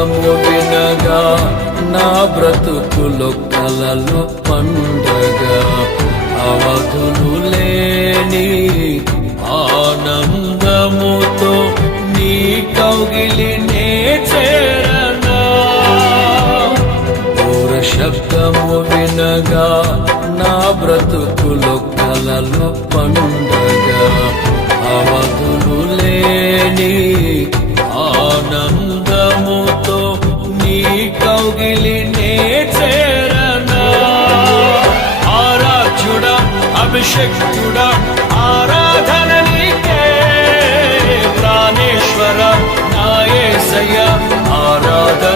శబ్దము వినగా నా బ్రతుకులో కలలు పండగ అవధులు లేని ఆనందముతో నీ కౌగిలినే చేరనా దూర శబ్దము వినగా నా బ్రతుకులో కలలు పండగ అవధులు లేని ఆనందముతో నీ కౌగిలినే చేరనా ఆరాధ్యుడా అభిషేక్తుడా ఆరాధన నీకే ప్రాణేశ్వర నా యేసయ్య ఆరాధన